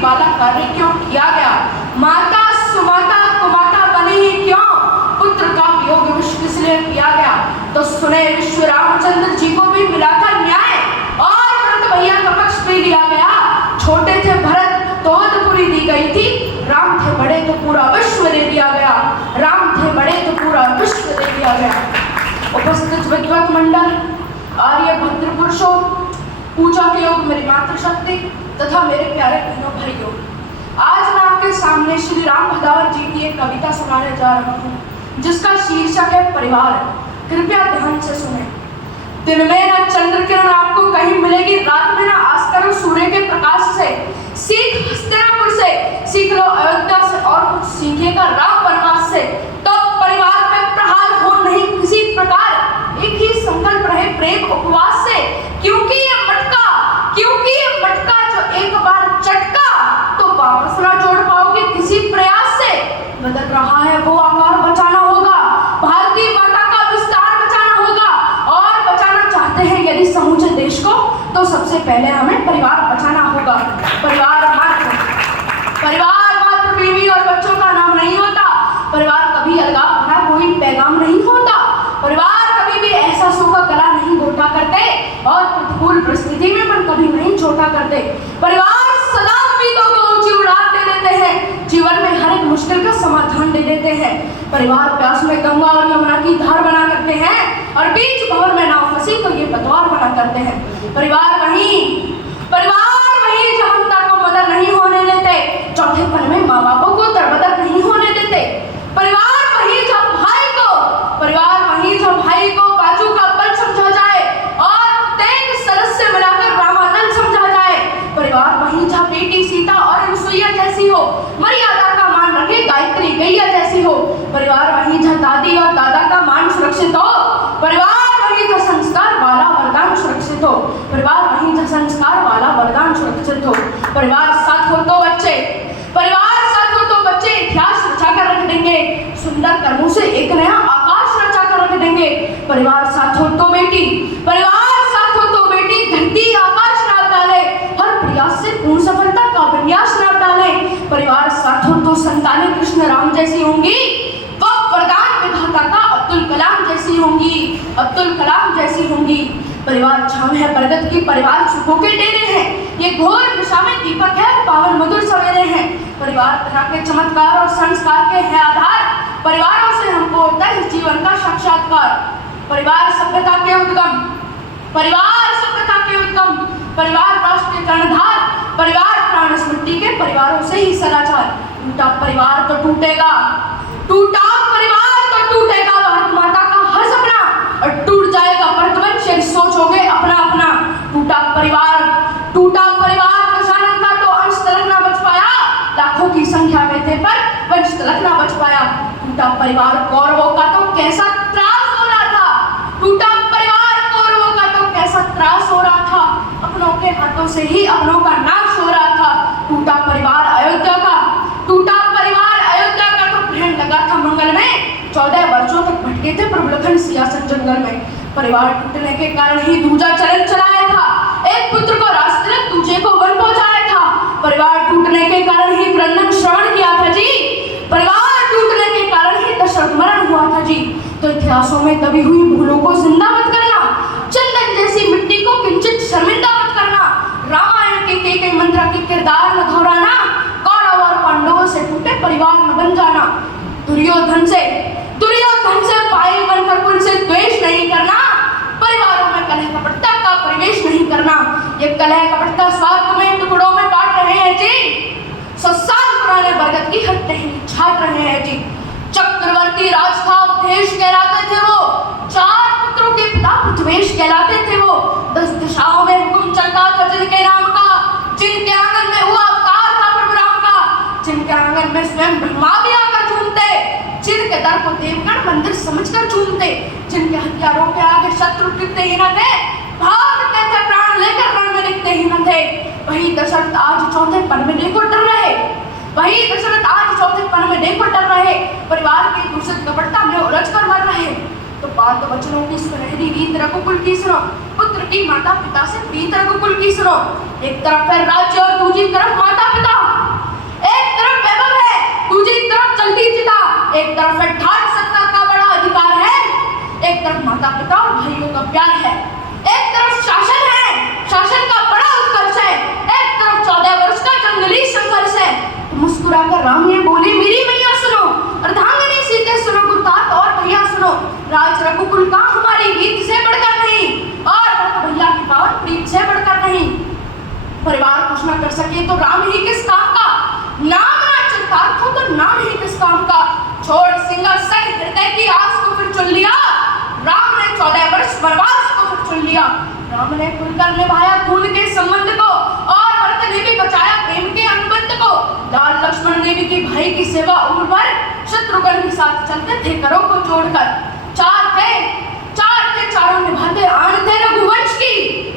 वाला कार्य क्यों किया गया? माता सुमाता कुमाता बने ही क्यों? पुत्र का वियोग विश्व इसलिए किया गया। तो सुने विश्व रामचंद्र जी को भी मिला था न्याय और भरत भैया का पक्ष भी लिया गया। छोटे थे भरत तो हदपुरी दी गई थी, राम थे बड़े तो पूरा विश्व दे दिया गया। राम थे बड़े तो पूरा विश्व दे दिया गया। उपस्थित विद्वत मंडल, आर्य भद्र पुरुषों, पूजा के योग मेरी मातृशक्ति तथा मेरे प्यारे बहनों भाइयों, आज मैं आपके सामने श्री राम भदावर जी की एक कविता सुनाने जा रहा हूँ जिसका शीर्षक है परिवार। कृपया ध्यान से सुने। दिन में ना चंद्र किरण आपको कहीं मिलेगी, रात में ना आस्करो सूर्य के प्रकाश से। सीख हस्तिनापुर से, सीख लो अयोध्या से, और कुछ सीखेगा राम वनवास से। तो परिवार में प्रहार हो नहीं किसी प्रकार, एक ही संकल्प रहे प्रेम उपवास से। क्योंकि ये मटका जो एक बार चटका तो वापस ना जोड़ पाओगे किसी प्रयास से। बदल रहा है वो आकार बचाना होगा, भारतीय माता का विस्तार बचाना होगा। और बचाना चाहते हैं यदि समूचे देश को तो सबसे पहले हमें परिवार बचाना होगा। परिवार मात्र बीवी और बच्चों का नाम नहीं होता। परिवार कभी अलगाव भरा कोई पैगाम नहीं होता। परिवार कभी भी एहसासों का गला नहीं घोटा करते और प्रतिकूल परिस्थिति में मन कभी नहीं छोटा करते। परिवार सदा उम्मीदों को ऊंची उड़ान दे देते हैं, जीवन में हर एक मुश्किल का समाधान दे देते हैं। परिवार प्यास में गंगा और यमुना की धार बना करते हैं और बीच भंवर में नाव फंसी तो ये पतवार बना करते हैं। परिवार वही जहां को मदद नहीं होने देते, चौथे पल में माँ बापों को तरबतर नहीं होने देते। परिवार वही जो भाई को बाजू का बल समझा जाए और तेग सरस से मिलाकर रामादल समझा जाए। परिवार वही जहाँ बेटी सीता और अनुसुईया जैसी हो, मर्यादा का मान रखे गायत्री गैया जैसी हो। परिवार वही जहाँ दादी और दादा का मान सुरक्षित हो। परिवार वही जो संस्कार वाला वरदान सुरक्षित हो। परिवार वही जो संस्कार वाला वरदान सुरक्षित हो। परिवार साथ हो तो बच्चे इतिहास रचा कर रख देंगे, सुंदर कर्मों से एक नया आकाश रचा कर रख देंगे। परिवार साथ हो तो बेटी धरती आकाश नाप डाले, हर प्रयास से पूर्ण सफलता का विन्यास नाप डाले। परिवार साथ हो तो संतानें कृष्ण राम जैसी होंगी, वो वरदान विधाता का अब्दुल कलाम जैसी होंगी। परिवार छांव है बरगद की, परिवार सुखों के डेरे हैं, ये घोर दिशा में दीपक है, पावन मधुर सवेरे हैं। परिवार तरह के चमत्कार और संस्कार के है आधार, परिवारों से हमको होता है जीवन का साक्षात्कार। परिवार सभ्यता के उद्गम, परिवार राष्ट्र के कर्णधार, परिवार प्राण स्मृति के परिवारों से ही सदाचार। टूटा परिवार तो टूटेगा भारत माता का हर सपना, और टूट जाएगा भारतवंश यदि सोचोगे अपना अपना। टूटा परिवार दशानन का तो अंश तलक ना बच पाया, लाखों की संख्या में थे पर वंश तलक ना बच पाया। टूटा परिवार कौरवों का तो कैसा त्रास हो रहा था, अपनों के हाथों से ही अपनों का नाश हो रहा था। टूटा परिवार अयोध्या का तो ग्रहण लगा था मंगल में, 14 वर्षों तक भटके थे प्रबलखन सियासत जंगल में। परिवार टूटने के कारण ही दूजा चरण चलाया था, एक पुत्र को राज तिलक दूजे को वन पहुंचाया था। परिवार टूटने के कारण ही क्रंदन श्रवण किया था जी, परिवार टूटने के कारण ही दशरथ मरण हुआ था जी। तो इतिहासों में दबी हुई भूलों को जिंदा मत करना, चंदन जैसी मिट्टी को किंचित शर्मिंदा मत करना। रामायण के कई मंत्रा के किरदार न दोहराना, कौरव और पांडवों से टूटे परिवार न बन जाना। दुर्योधन से पायल बनकर उनसे द्वेष नहीं करना, परिवारों में कलह कपटता का परिवेश नहीं करना। ये कलह कपटता स्वार्थ में टुकड़ों में बांट रहे हैं जी, 100 साल पुराने बरगद की हर टहनी छाट रहे हैं जी। चक्रवर्ती राज था उपदेश कहलाते थे वो, 4 पुत्रों के पिता पृथ्वेश कहलाते थे वो। 10 दिशाओं में हुक्म चलता था जिनके नाम का, जिनके आंगन में हुआ अवतार था प्रभु राम का, जिनके आंगन में स्वयं ब्रह्मा भी आकर झूमते, जिनके दर को देवगण मंदिर समझकर झूमते, जिनके हथियारों के आगे शत्रु टिकते ही न थे, भागते थे प्राण लेकर रण में दिखते ही न थे। वही दशरथ आज चौथे पन में देखो डर रहे, परिवार की दूषित कपटता में उलझ कर मर रहे। तो बात वचनों की सुनहरी रीत रघुकुल की सुनो, पुत्र की माता पिता से प्रीत रघुकुल की सुनो। एक तरफ है राज्य और दूसरी तरफ माता पिता, तरफ चलती चिता, एक तरफ है ठाट सत्ता का बड़ा अधिकार है, एक तरफ माता पिता और भाइयों का प्यार है, एक तरफ शासन है, शासन का बड़ा उत्कर्ष है, एक तरफ 14 वर्ष का जंगली संघर्ष है। तो मुस्कुराकर राम ने बोले, मेरी मैया सुनो, अर्धांगिनी सीते सुनो, गुरतात और भैया सुनो, राज रघुकुल का हमारी रीत से बढ़कर नहीं और भरत भैया की पावन प्रीत से बढ़कर नहीं। परिवार कुछ न कर सके तो राम ही किस काम का, नाम ना चरितार्थ हो तो नाम ही किस काम का। छोड़ सिंहासन हृदय की आस को फिर चुन लिया, राम ने 14 वर्ष वनवास को फिर चुन लिया। राम ने खुलकर निभाया खून के संबंध को और भरत ने भी बचाया प्रेम के अनुबंध को। लाल लक्ष्मण ने भी की भाई की सेवा उम्र भर, शत्रुघ्न के साथ चलते थे करों को जोड़कर। चार थे चारों निभाते आन थे रघुवंश की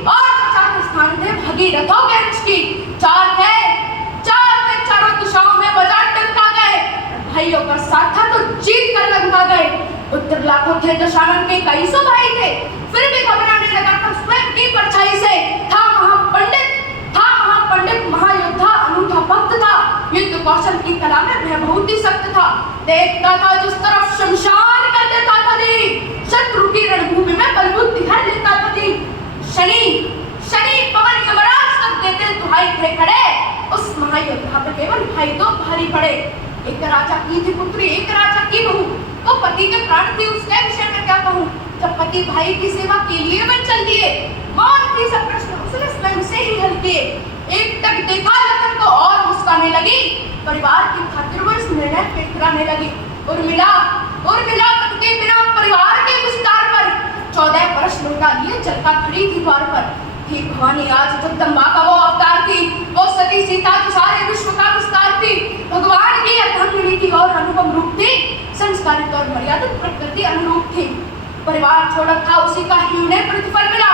और 50 स्थान थे भगीरथों के अंश की। चार थे चारों दिशाओं में बाजार टंका गए, भाइयों का साथ था तो जीत कर लंका गए। उत्तर लाखों थे दशानन के कई सौ भाई थे, फिर भी घबराने लगा था स्वयं की परछाई से। था महापंडित महायोद्धा अनूठा भक्त था, युद्ध कौशल की कला में वह बहुत ही सख्त था। देखता था जिस तरफ शमशान कर देता था जी, शत्रु की रणभूमि में बलबुद्धि हर लेता था जी। शनि पवन यमराज तक देते दुहाई थे खड़े, उस महायोद्धा पर केवल भाई तो भारी पड़े। एक राजा की थी पुत्री, एक राजा की बहू, तो पति के प्राण थे, उसके विषय में क्या कहूँ। जब पति भाई की सेवा के लिए वन चल दिए, मौन थी सब प्रश्न उसने स्वयं से ही हल किए। एक तक देखा लखन को और मुस्काने लगी, परिवार की खातिर वो इस निर्णय पे कराने लगी। उर्मिला पति के बिना परिवार के विस्तार पर 14 वर्ष लौटा लिए चलता खड़ी थी द्वार पर। थी भवानी आज जगदम्बा का वो अवतार थी, वो सती सीता जो सारे विश्व का विस्तार थी। भगवान की अर्धांगिनी थी और अनुपम रूप थी, संस्कारित और मर्यादित प्रकृति अनुरूप थी। परिवार छोड़ा था उसी का ही उन्हें प्रतिफल मिला,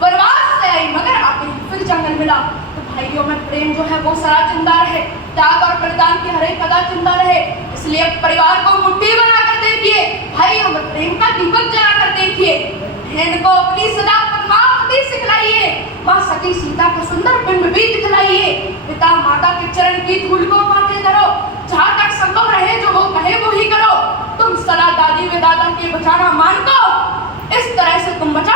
वनवास से आई मगर आके फिर जंगल मिला। तो भाइयों में प्रेम जो है वो सदा जिंदा रहे, त्याग और बलिदान की हर एक कदा जिंदा रहे। इसलिए परिवार को मुट्ठी बनाकर देखिए, भाइयों में प्रेम का दीपक जलाकर देखिए। बहन को अपनी सदा पद्मावती सिखलाइए, मां सती सीता को सुंदर बिंब भी दिखलाइए। पिता माता के चरण की धूल को माथे धरो, जहाँ तक संभव रहे जो वो कहे वो ही करो। तुम सदा दादी व दादा के बचाना मान को, इस तरह से तुम बचा